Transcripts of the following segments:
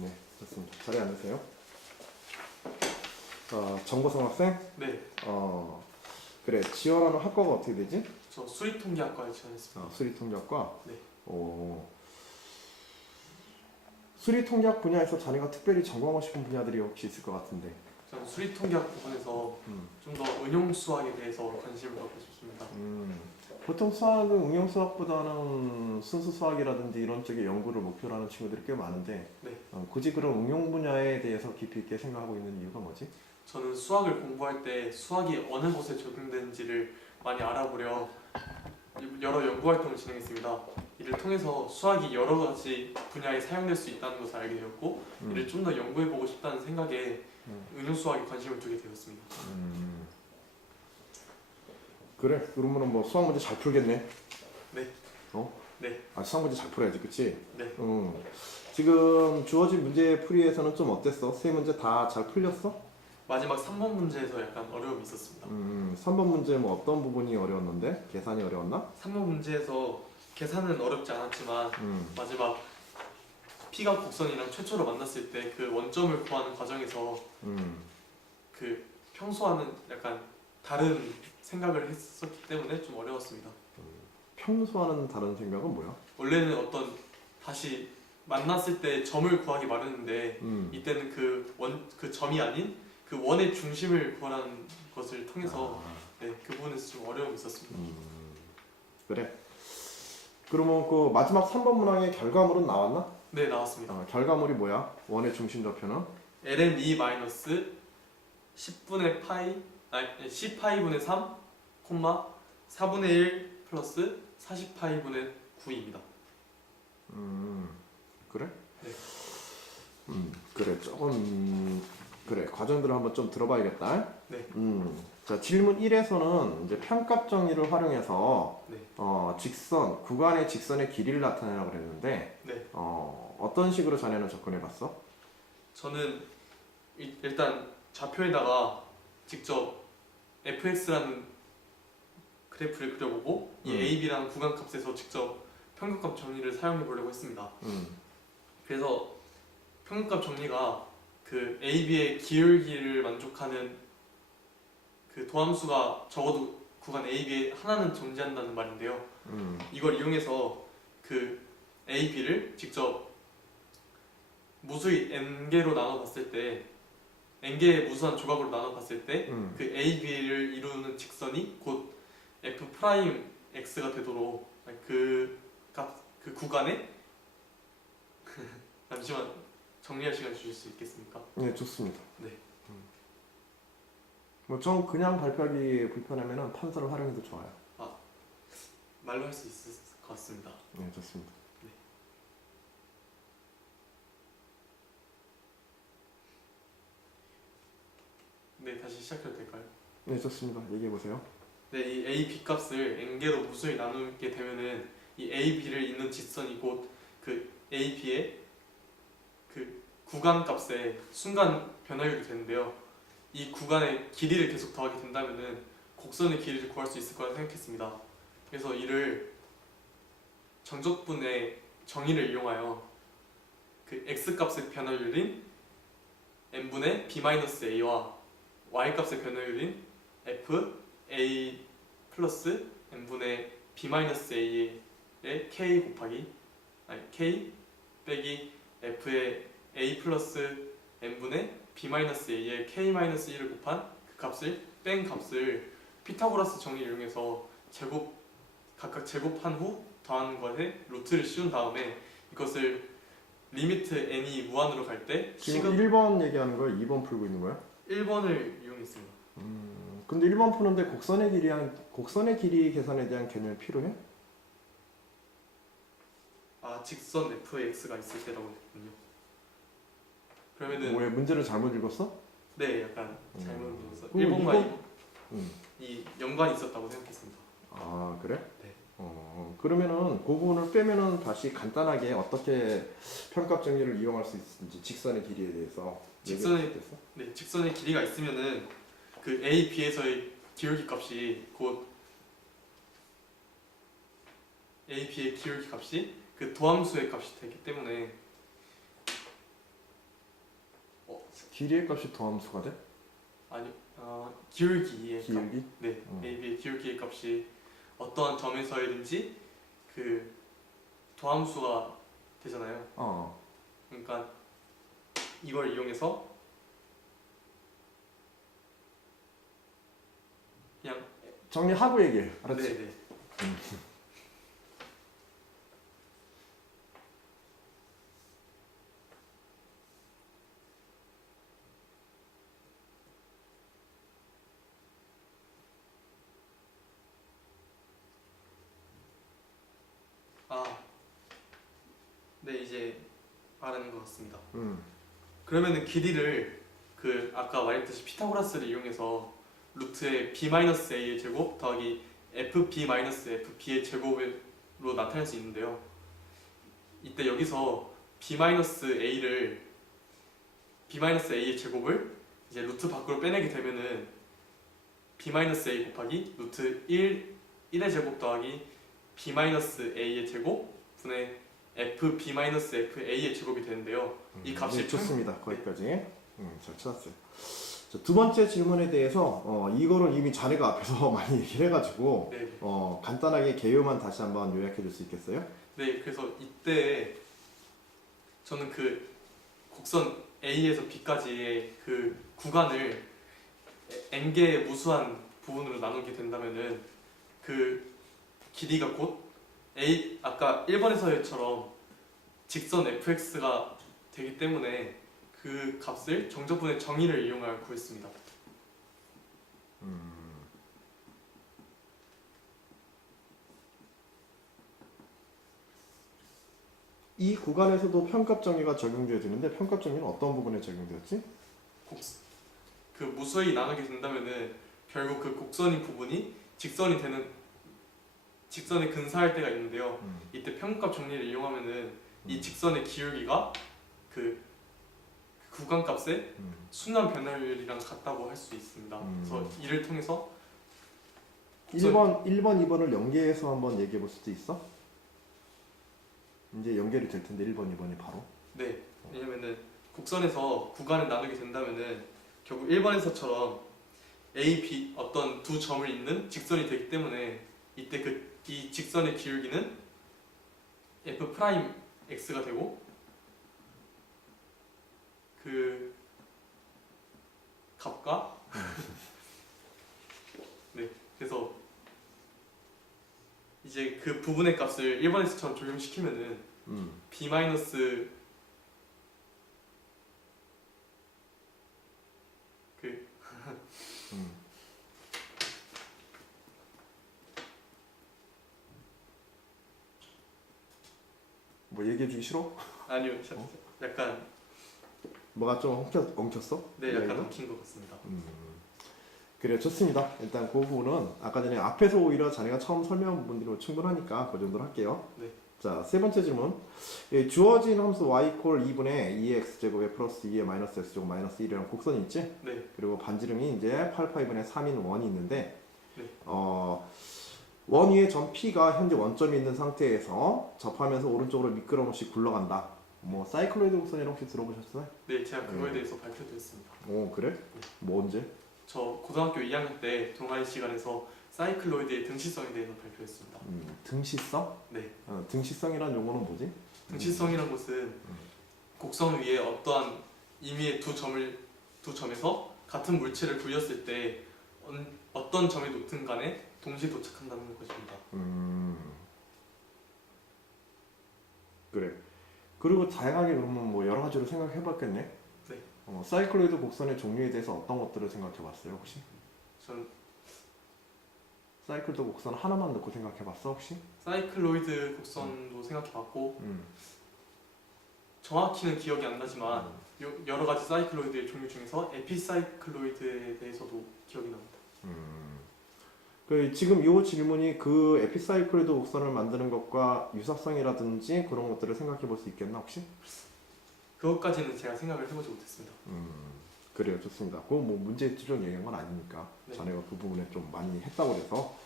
네, 좋습니다. 자리에 앉으세요. 정보성 학생? 네, 그래. 지원하는 학과가 어떻게 되지? 저 수리통계학과에 지원했습니다. 수리통계학과? 네, 수리통계학 분야에서 자네가 특별히 전공하고 싶은 분야들이 혹시 있을 것 같은데. 저는 수리통계학 부분에서 좀 더 응용 수학에 대해서 관심을 갖고 싶습니다. 보통 수학은 응용 수학보다는 순수 수학이라든지 이런 쪽에 연구를 목표로 하는 친구들이 꽤 많은데, 네, 굳이 그런 응용 분야에 대해서 깊이 있게 생각하고 있는 이유가 뭐지? 저는 수학을 공부할 때 수학이 어느 곳에 적용되는지를 많이 알아보려 여러 연구 활동을 진행했습니다. 이를 통해서 수학이 여러 가지 분야에 사용될 수 있다는 것을 알게 되었고, 이를 좀 더 연구해보고 싶다는 생각에 응용 수학에 관심을 두게 되었습니다. 그래. 그러면은 뭐 수학 문제 잘 풀겠네. 네, 어? 네, 수학 문제 잘 풀어야지, 그치? 네. 지금 주어진 문제 풀이에서는 좀 어땠어? 세 문제 다 잘 풀렸어? 마지막 3번 문제에서 약간 어려움이 있었습니다. 3번 문제 뭐 어떤 부분이 어려웠는데? 계산이 어려웠나? 3번 문제에서 계산은 어렵지 않았지만 마지막 P가 곡선이랑 최초로 만났을 때 그 원점을 구하는 과정에서 그 평소와는 약간 다른 생각을 했었기 때문에 좀 어려웠습니다. 평소와는 다른 생각은 뭐야? 원래는 어떤 다시 만났을 때 점을 구하기 마련인데 이때는 그 점이 아닌 그 원의 중심을 구하라는 것을 통해서 네, 그 부분에서 좀 어려움이 있었습니다. 그래. 그러면 그 마지막 3번 문항의 결과물은 나왔나? 네, 나왔습니다. 결과물이 뭐야? 원의 중심 좌표는? ln 2 마이너스 10분의 파이 아니 10파이분의 3, 4분의 1 플러스 40파이분의 9입니다. 그래? 네. 그래. 조금 그래. 과정들을 한번 좀 들어봐야겠다. 네. 자, 질문 1에서는 이제 편값 정의를 활용해서 네. 구간의 직선의 길이를 나타내라고 그랬는데 네. 어떤 식으로 자네는 접근해 봤어? 저는 일단 좌표에다가 직접 fx라는 그래프를 그려보고 이 ab라는 구간값에서 직접 평균값 정리를 사용해 보려고 했습니다. 그래서 평균값 정리가 그 ab의 기울기를 만족하는 그 도함수가 적어도 구간 ab에 하나는 존재한다는 말인데요. 이걸 이용해서 그 ab를 직접 무수히 n개로 나눠봤을 때 n개의 무수한 조각으로 나눠봤을 때 그 ab를 이루는 직선이 곧 f 프라임 x가 되도록 그 구간에 잠시만 정리할 시간 주실 수 있겠습니까? 네, 좋습니다. 네. 좀 그냥 발표하기 불편하면 판서를 활용해도 좋아요. 말로 할 수 있을 것 같습니다. 네, 좋습니다. 네, 다시 시작해도 될까요? 네, 좋습니다. 얘기해 보세요. 네, 이 a, b 값을 n개로 무수히 나누게 되면은 이 a, b를 잇는 직선이 곧 그 a, b의 그 구간 값의 순간 변화율이 되는데요. 이 구간의 길이를 계속 더하게 된다면은 곡선의 길이를 구할 수 있을 거라 생각했습니다. 그래서 이를 정적분의 정의를 이용하여 그 x 값의 변화율인 n분의 b-a와 y 값의 변화율인 f a 플러스 n분의 b-a의 k 곱하기 k 빼기 f의 a 플러스 n분의 b-a의 k-1을 곱한 그 값을 뺀 값을 피타고라스 정의를 이용해서 각각 제곱한 후 더하는 것에 루트를 씌운 다음에 이것을 리미트 n이 무한으로 갈 때 지금 1번 얘기하는 거야? 2번 풀고 있는 거야? 1번을 이용했습니다. 근데 1번 푸는데 곡선의 길이 계산에 대한 개념이 필요해? 직선 fx가 있을 때라고 했군요. 그러면은 왜 문제를 잘못 읽었어? 네, 약간 잘못 읽어서 그럼 1번과 이 연관이 있었다고 생각했습니다. 그래? 네. 그러면은 그 부분을 빼면은 다시 간단하게 어떻게 편값 정리를 이용할 수 있는지 직선의 길이에 대해서 직선의 길이가 있으면은 그 a, b에서의 기울기 값이 곧 a, b의 기울기 값이 그 도함수의 값이 되기 때문에 길이의 값이 더함수가 돼? 아니 기울기의 값. 기울기? 네, AB의 기울기의 값이 어떠한 점에서이든지 그 도함수가 되잖아요. 그러니까 이걸 이용해서 그냥 정리하고 얘기해. 알았지? 네네. 네, 이제 알아낸 것 같습니다. 그러면은 길이를 그 아까 말했듯이 피타고라스를 이용해서 루트의 b-a의 제곱 더하기 fb-fb의 제곱으로 나타낼 수 있는데요. 이때 여기서 b-a의 제곱을 이제 루트 밖으로 빼내게 되면은 b-a 곱하기 루트 1의 제곱 더하기 b-a의 제곱 분의 fb-fa의 제곱이 되는데요. 이 값이 네, 좋습니다. 거기까지 잘 찾았어요. 자, 두 번째 질문에 대해서 이거를 이미 자네가 앞에서 많이 얘기를 해가지고 네. 간단하게 개요만 다시 한번 요약해 줄 수 있겠어요? 네, 그래서 이때 저는 그 곡선 A에서 B까지의 그 구간을 n개의 무수한 부분으로 나누게 된다면은 그 길이가 곧 아까 1번에서처럼 직선 fx가 되기 때문에 그 값을 정적분의 정의를 이용하여 구했습니다. 이 구간에서도 편값 정의가 적용돼야 되는데 편값 정의는 어떤 부분에 적용되었지? 그 무수히 나누게 된다면은 결국 그 곡선인 부분이 직선이 되는 직선에 근사할 때가 있는데요. 이때 편값 정리를 이용하면은 이 직선의 기울기가 그 구간값의 순환 변화율이랑 같다고 할 수 있습니다. 그래서 이를 통해서 1번, 2번을 연계해서 한번 얘기해 볼 수도 있어? 이제 연결이 될 텐데 1번, 2번이 바로. 네, 왜냐면은 곡선에서 구간을 나누게 된다면은 결국 1번에서처럼 A, B 어떤 두 점을 잇는 직선이 되기 때문에 이때 이 직선의 기울기는 F 프라임 X가 되고 그 값과 네, 그래서 이제 그 부분의 값을 1번에서처럼 적용시키면은 b 마이너스 뭐 얘기해 주기 싫어? 아니요, 약간 뭐가 좀 엉켰어? 네, 약간 엉킨 것 같습니다. 그래, 좋습니다. 일단 그 부분은 아까 전에 앞에서 오히려 자네가 처음 설명한 부분들로 충분하니까 그 정도로 할게요. 네. 자, 세 번째 질문. 주어진 함수 y 콜 2분의 2x 제곱에 플러스 2에 마이너스 x 제곱 마이너스 1이라는 곡선이 있지? 네. 그리고 반지름이 이제 8 파이분의 3인 원이 있는데 네. 원 위에 점 P가 현재 원점이 있는 상태에서 접하면서 오른쪽으로 미끄럼없이 굴러간다. 뭐 사이클로이드 곡선이라고 혹시 들어보셨어요? 네, 제가 그거에 대해서 발표드렸습니다. 오, 그래? 뭐 언제? 저 고등학교 2학년 때 동아리 시간에서 사이클로이드의 등시성에 대해서 발표했습니다. 등시성? 네. 등시성이란 용어는 뭐지? 등시성이란 것은 곡선 위에 어떠한 임의의 두 점에서 같은 물체를 굴렸을 때 어떤 점이 놓든 간에 동시에 도착한다는 것입니다. 그래. 그리고 다양하게 그러면 뭐 여러 가지로 생각해봤겠네. 네. 사이클로이드 곡선의 종류에 대해서 어떤 것들을 생각해봤어요 혹시? 전 사이클로이드 곡선 하나만 놓고 생각해봤어 혹시? 사이클로이드 곡선도 생각해봤고 정확히는 기억이 안 나지만 여러 가지 사이클로이드의 종류 중에서 에피사이클로이드에 대해서도 기억이 납니다. 지금 이 질문이 그 에피사이클로이드 곡선을 만드는 것과 유사성이라든지 그런 것들을 생각해볼 수 있겠나 혹시? 그것까지는 제가 생각을 해보지 못했습니다. 그래요, 좋습니다. 그거 뭐 문제지적 얘기한 건 아니니까 네. 자네가 그 부분에 좀 많이 했다고 해서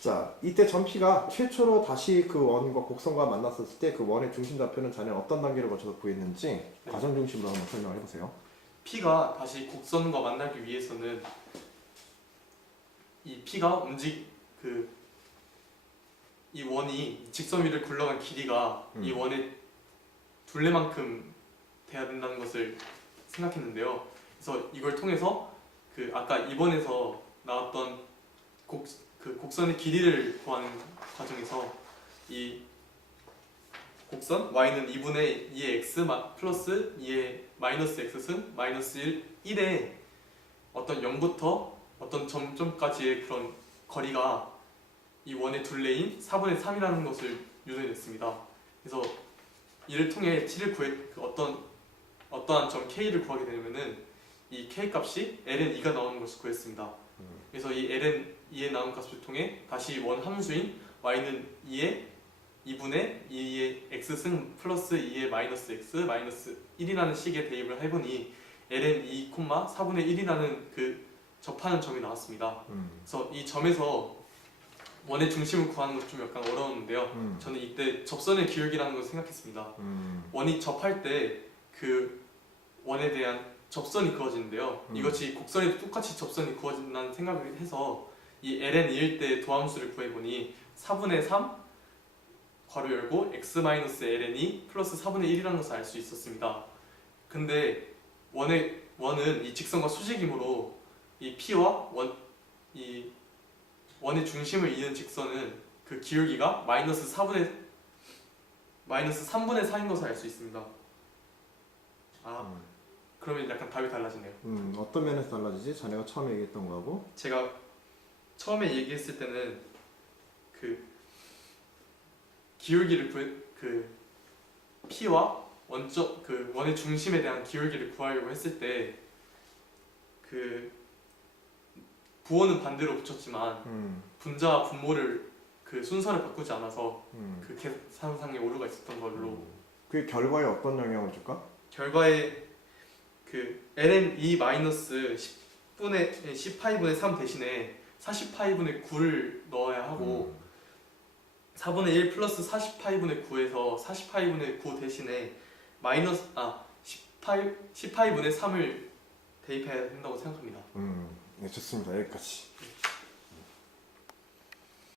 자, 이때 점 P가 최초로 다시 그 원과 곡선과 만났을 때 그 원의 중심 좌표는 자네 어떤 단계를 거쳐서 구했는지 과정 중심으로 한번 설명해 보세요. P가 다시 곡선과 만나기 위해서는 이 P가 이 원이 직선 위를 굴러간 길이가 이 원의 둘레만큼 돼야 된다는 것을 생각했는데요. 그래서 이걸 통해서 아까 2번에서 나왔던 곡선의 길이를 구하는 과정에서 이 곡선 y는 2분의 2의 x 플러스 2의 마이너스 x승 마이너스 1에 어떤 0부터 어떤 점점까지의 그런 거리가 이 원의 둘레인 4분의 3이라는 것을 유도해냈습니다. 그래서 이를 통해 t를 어떠한 점 k를 구하게 되면은 이 k 값이 ln 2가 나오는 것을 구했습니다. 그래서 이 ln 2에 나온 값을 통해 다시 원 함수인 y는 2분의 2의 x승 플러스 2의 마이너스 x 마이너스 1이라는 식의 대입을 해보니 ln 2, 4분의 1이라는 접하는 점이 나왔습니다. 그래서 이 점에서 원의 중심을 구하는 것이 좀 약간 어려웠는데요. 저는 이때 접선의 기울기라는 것을 생각했습니다. 원이 접할 때 원에 대한 접선이 그어지는데요. 이것이 곡선에도 똑같이 접선이 그어진다는 생각을 해서 이 ln 2일 때 도함수를 구해보니 4분의 3 괄호 열고 x-ln 2 플러스 4분의 1이라는 것을 알 수 있었습니다. 근데 원은 이 직선과 수직이므로 이 P와 원의 중심을 이은 직선은 기울기가 마이너스 3분의 4인 것을 알 수 있습니다. 그러면 약간 답이 달라지네요. 어떤 면에서 달라지지? 자네가 처음에 얘기했던 거하고? 제가 처음에 얘기했을 때는 기울기를 P와 원의 중심에 대한 기울기를 구하려고 했을 때 부호는 반대로 붙였지만 분자와 분모를 순서를 바꾸지 않아서 계산상의 오류가 있었던 걸로 그게 결과에 어떤 영향을 줄까? 결과에 ln 2 마이너스 10파이분의 3 대신에 40파이분의 9를 넣어야 하고 4분의 1 플러스 40파이분의 9에서 40파이분의 9 대신에 10파이분의 3을 대입해야 된다고 생각합니다. 네, 좋습니다. 여기까지.